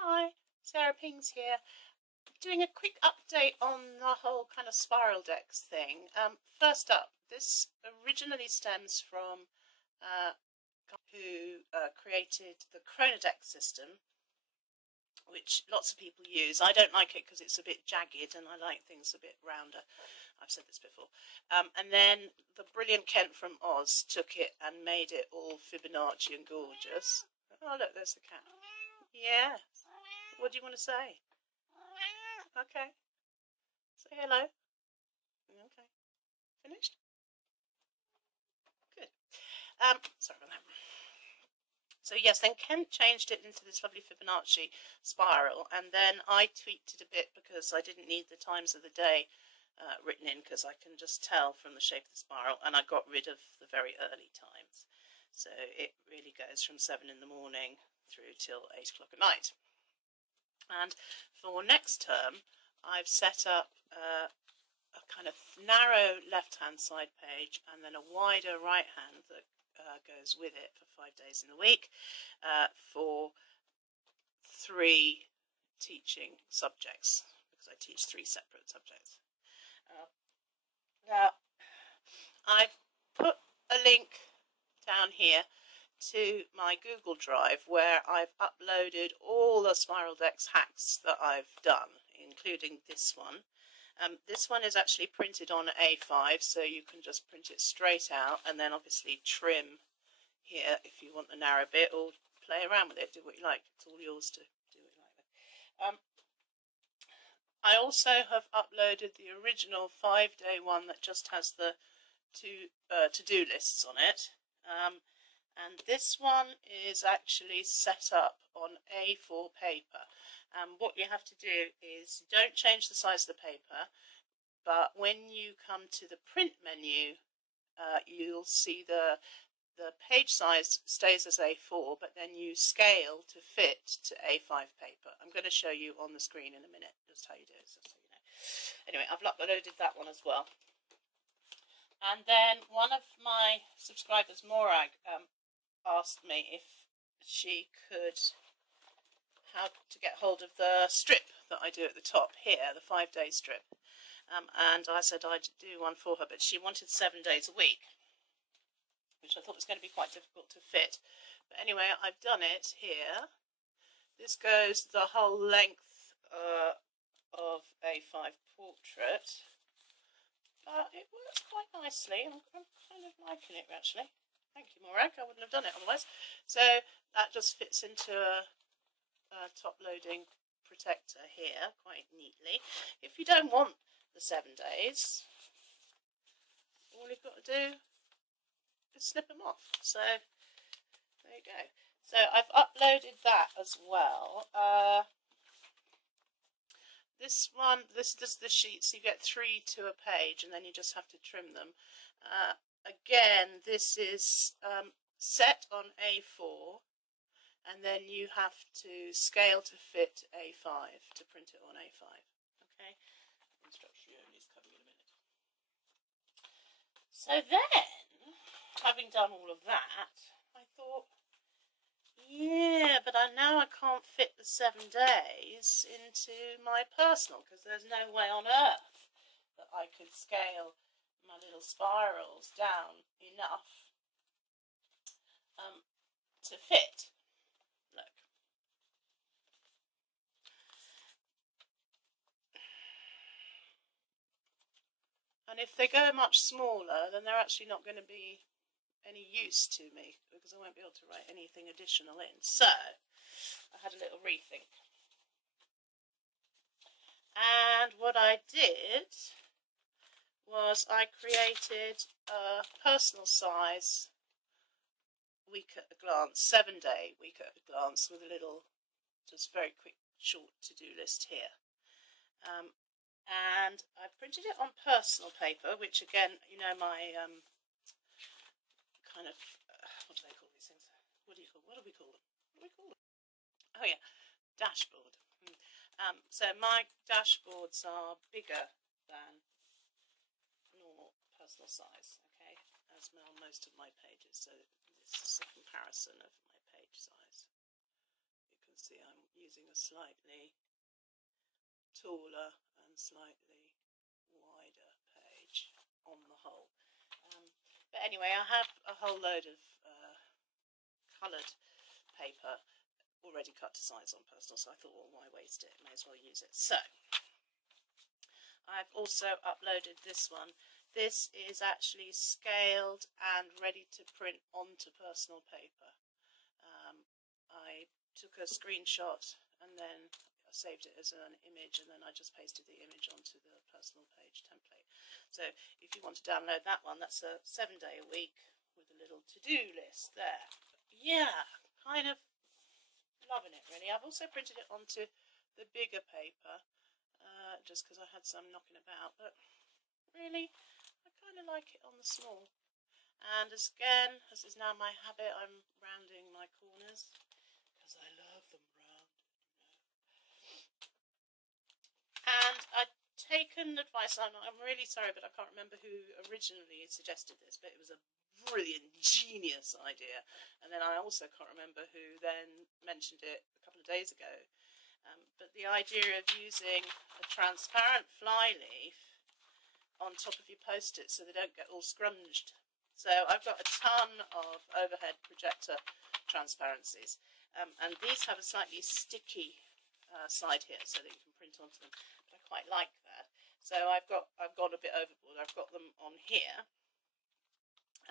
Hi, Sarah Pings here. Doing a quick update on the whole kind of spiral decks thing. First up, this originally stems from who created the Chronodex system, which lots of people use. I don't like it because it's a bit jagged and I like things a bit rounder. I've said this before. And then the brilliant Kent from Oz took it and made it all Fibonacci and gorgeous. Oh look, there's the cat. Yeah. What do you want to say? Okay. Say hello. Okay. Finished? Good. Sorry about that. So yes, then Kent changed it into this lovely Fibonacci spiral, and then I tweaked it a bit because I didn't need the times of the day written in, because I can just tell from the shape of the spiral, and I got rid of the very early times. So it really goes from 7 in the morning through till 8 o'clock at night. And for next term, I've set up a kind of narrow left-hand side page and then a wider right-hand that goes with it for 5 days in the week for 3 teaching subjects, because I teach 3 separate subjects. Now, I've put a link down here to my Google Drive where I've uploaded all the spiral decks hacks that I've done, including this one. This one is actually printed on A5, so you can just print it straight out and then obviously trim here if you want the narrow bit, or play around with it, do what you like. It's all yours to do what you like. I also have uploaded the original 5-day one that just has the 2 to-do lists on it. And this one is actually set up on A4 paper. And what you have to do is, don't change the size of the paper, but when you come to the print menu, you'll see the page size stays as A4, but then you scale to fit to A5 paper. I'm going to show you on the screen in a minute just how you do it, just so you know. Anyway, I've uploaded that one as well. And then one of my subscribers, Morag, asked me if she could, how to get hold of the strip that I do at the top here, the 5-day strip. And I said I'd do one for her, but she wanted 7 days a week, which I thought was going to be quite difficult to fit. But anyway, I've done it here. This goes the whole length of A5 portrait. It works quite nicely. I'm kind of liking it, actually. Thank you, Morag. I wouldn't have done it otherwise. So that just fits into a top-loading protector here quite neatly. If you don't want the 7 days, all you've got to do is snip them off. So there you go. So I've uploaded that as well. This one, this is the sheets. You get 3 to a page, and then you just have to trim them. Again, this is set on A4, and then you have to scale to fit A5 to print it on A5. Okay, instruction only is coming in a minute. So then, having done all of that, I thought, yeah, but now I can't fit the 7 days into my personal, because there's no way on earth that I could scale my little spirals down enough to fit. Look. And if they go much smaller, then they're actually not going to be any use to me, because I won't be able to write anything additional in. So I had a little rethink. And what I did was I created a personal size week at a glance, 7-day week at a glance, with a little, just very quick, short to-do list here. And I've printed it on personal paper, which again, you know, my kind of, what do they call these things? What do we call them? Oh yeah, dashboard. So my dashboards are bigger than normal personal size, okay, as on most of my pages. So this is a comparison of my page size. You can see I'm using a slightly taller and slightly wider page on the whole. But anyway, I have a whole load of coloured paper already cut to size on Personal, so I thought, well, why waste it? May as well use it. So I've also uploaded this one. This is actually scaled and ready to print onto Personal paper. I took a screenshot and then I saved it as an image, and then I just pasted the image onto the Personal page template. So if you want to download that one, that's a 7-day a week with a little to-do list there. Yeah, kind of loving it really. I've also printed it onto the bigger paper just because I had some knocking about, but really I kind of like it on the small. And again, as is now my habit, I'm rounding my corners because I love them round. And I'd taken advice, I'm really sorry, but I can't remember who originally suggested this, but it was a brilliant, genius idea. And then I also can't remember who then mentioned it a couple of days ago. But the idea of using a transparent fly leaf on top of your post-it so they don't get all scrunged. So I've got a ton of overhead projector transparencies, and these have a slightly sticky side here so that you can print onto them. But I quite like that. So I've gone a bit overboard. I've got them on here,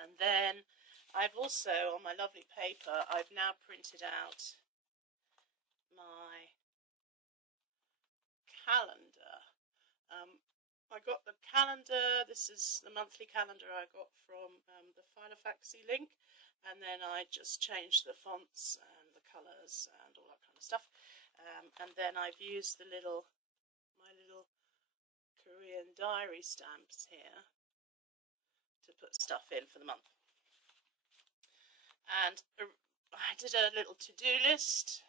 and then I've also, on my lovely paper, I've now printed out my calendar. I got the calendar. This is the monthly calendar I got from the Filofax link, and then I just changed the fonts and the colours and all that kind of stuff. And then I've used my little Korean diary stamps here to put stuff in for the month. And I did a little to-do list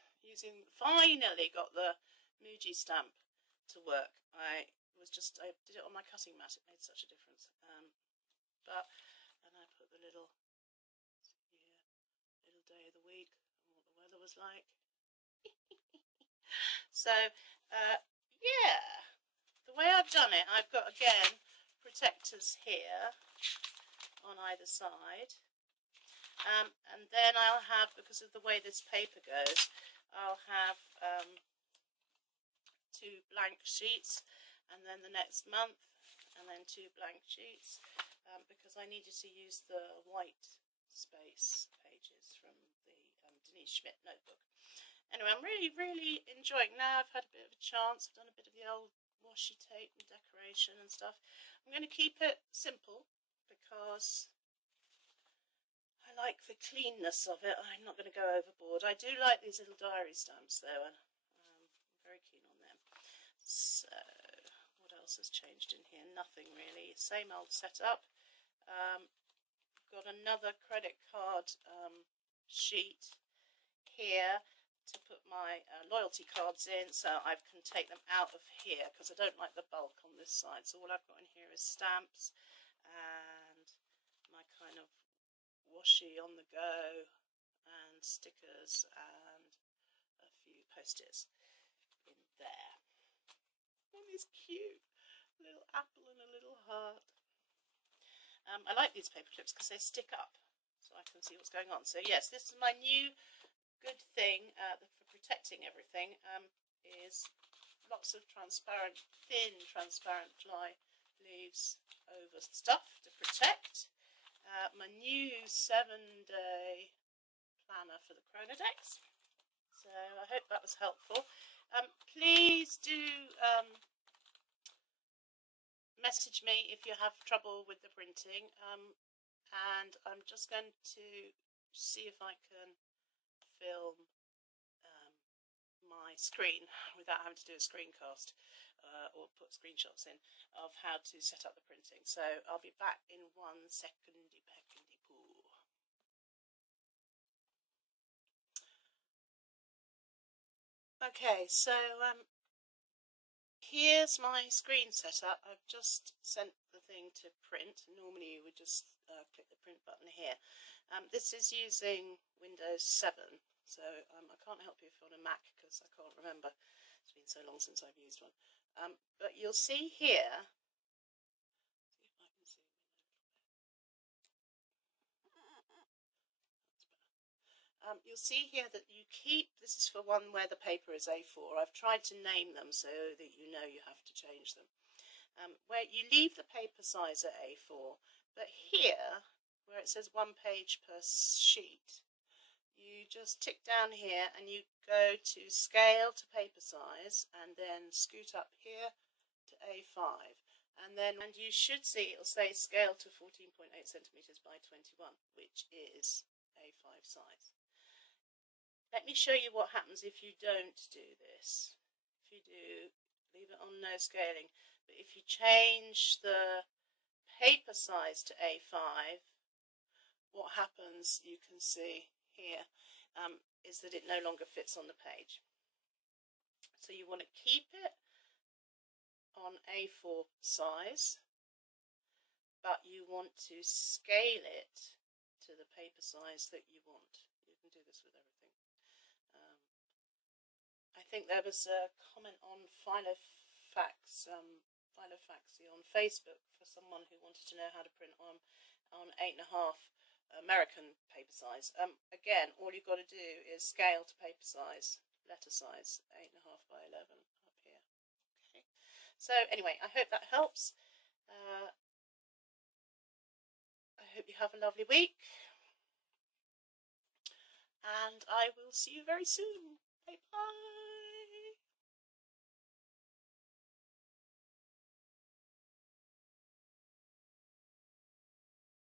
finally got the Muji stamp to work. I did it on my cutting mat. It made such a difference. And I put the little day of the week and what the weather was like. So yeah, the way I've done it, I've got again protectors here on either side, and then I'll have, because of the way this paper goes, I'll have 2 blank sheets, and then the next month, and then 2 blank sheets, because I needed to use the white space pages from the Denise Schmidt notebook. Anyway, I'm really enjoying now. I've had a bit of a chance. I've done a bit of the old washi tape and decoration and stuff. I'm going to keep it simple because I like the cleanness of it. I'm not going to go overboard. I do like these little diary stamps though, and I'm very keen on them. So what else has changed in here? Nothing really. Same old setup. Got another credit card sheet here to put my loyalty cards in, so I can take them out of here because I don't like the bulk on this side. So all I've got in here is stamps and my kind of washi on the go and stickers and a few post-its in there. One is cute, a little apple and a little heart. I like these paper clips because they stick up so I can see what's going on. So yes, this is my new good thing for protecting everything, is lots of transparent, thin transparent fly leaves over stuff to protect. My new 7-day planner for the Pingadex. So I hope that was helpful. Please do message me if you have trouble with the printing, and I'm just going to see if I can film my screen without having to do a screencast or put screenshots in of how to set up the printing. So I'll be back in 1 second-y peckedy poo. Okay, so here's my screen setup. I've just sent the thing to print. Normally you would just click the print button here. This is using Windows 7, so I can't help you if you're on a Mac because I can't remember. It's been so long since I've used one. But you'll see here, you'll see here that you keep, this is for one where the paper is A4. I've tried to name them so that you know you have to change them. Where you leave the paper size at A4, but here, where it says 1 page per sheet, you just tick down here and you go to scale to paper size and then scoot up here to A5. And you should see it'll say scale to 14.8 centimeters by 21, which is A5 size. Let me show you what happens if you don't do this. If you do, leave it on no scaling. But if you change the paper size to A5, what happens, you can see here, is that it no longer fits on the page. So you want to keep it on A4 size, but you want to scale it to the paper size that you want. You can do this with everything. I think there was a comment on Filofax, Filofaxy on Facebook for someone who wanted to know how to print on 8.5 American paper size. Again, all you've got to do is scale to paper size, letter size, 8.5 by 11 up here. Okay. So anyway, I hope that helps. I hope you have a lovely week, and I will see you very soon. Bye bye.